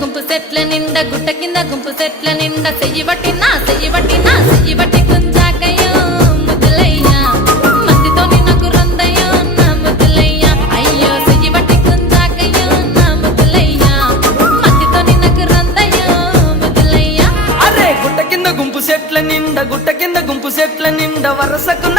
గుంపు సెట్ల నిండా గుట్ట కింద గుంపు సెట్ల నిండా చెయ్యి పట్టినా గుంజాకయ్యో ముద్దులయ్యా మందితో నాకు రందయ్యో నా ముద్దులయ్యా అయ్యో చెయ్యి పట్టి గుంజాకయ్యో నా ముద్దులయ్యా మందితో నాకు రందయ్యో ముద్దులయ్యా అరే గుట్ట కింద గుంపు సెట్ల నిండా వరసకు